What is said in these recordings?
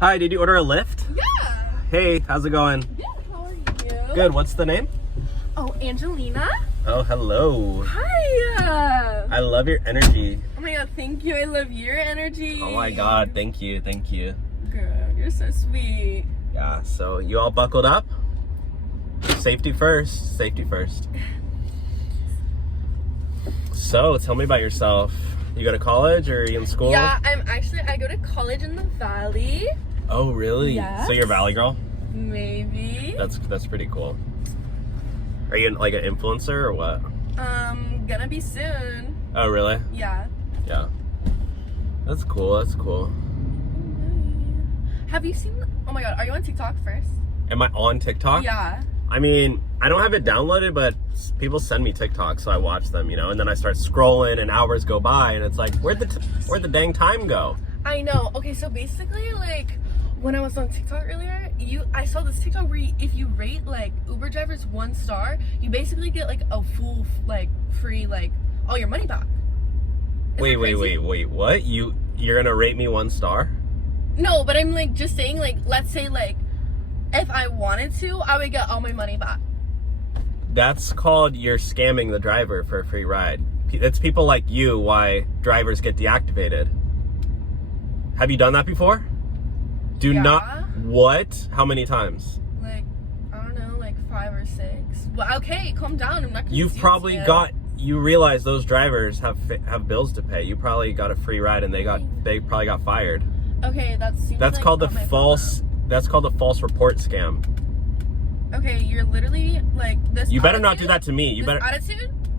Hi, did you order a Lyft? Yeah. Hey, how's it going? Good, how are you? Good, what's the name? Oh, Angelina. Oh, hello. Hi. I love your energy. Oh my god, thank you. I love your energy. Oh my god, thank you, thank you. Good, you're so sweet. Yeah, so you all buckled up? Safety first, safety first. So, tell me about yourself. You go to college or are you in school? Yeah, I go to college in the Valley. Oh, really? Yes. So you're a Valley girl? Maybe. That's pretty cool. Are you like an influencer or what? Gonna be soon. Oh, really? Yeah. Yeah. That's cool, that's cool. Have you seen, oh my god, are you on TikTok first? Am I on TikTok? Yeah. I mean, I don't have it downloaded, but people send me TikToks, so I watch them, you know, and then I start scrolling and hours go by and it's like, where'd the dang time go? I know. Okay, so basically, like, when I was on TikTok earlier, I saw this TikTok where if you rate, like, Uber drivers 1 star, you basically get, like, a full, like, free, like, all your money back. Wait, what? You're gonna rate me 1 star? No, but I'm, like, just saying, like, let's say, like, if I wanted to, I would get all my money back. That's called you're scamming the driver for a free ride. It's people like you why drivers get deactivated. Have you done that before? Do Yeah. not. What? How many times? Like, I don't know, like 5 or 6. Well, okay, calm down. I'm not gonna You've do probably it. you realize those drivers have bills to pay. You probably got a free ride and they probably got fired. Okay, that's like called the not my false. fault. That's called the false report scam. Okay, you're literally like this. You better not do that to me. You better.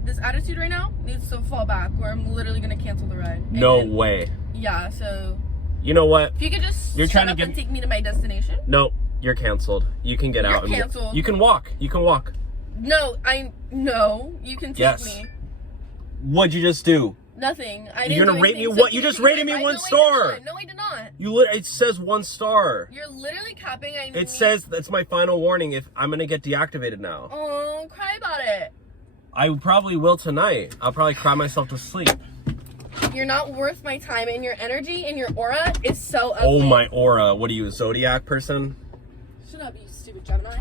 This attitude right now needs to fall back, or I'm literally gonna cancel the ride. No And, way. Yeah, so You know what? if you could just You're trying shut to up and take me to my destination. No, you're canceled. You can get You're out. canceled. You can walk. You can walk. No, you can take Yes. me. What'd you just do? Nothing. You're gonna rate me what? You just rated me 1 star. No, I did not. It says 1 star. You're literally capping. It says that's my final warning if I'm gonna get deactivated now. Oh, cry about it. I probably will tonight. I'll probably cry myself to sleep. You're not worth my time, and your energy and your aura is so ugly. Oh, my aura. What are you, a Zodiac person? Shut up, you stupid Gemini.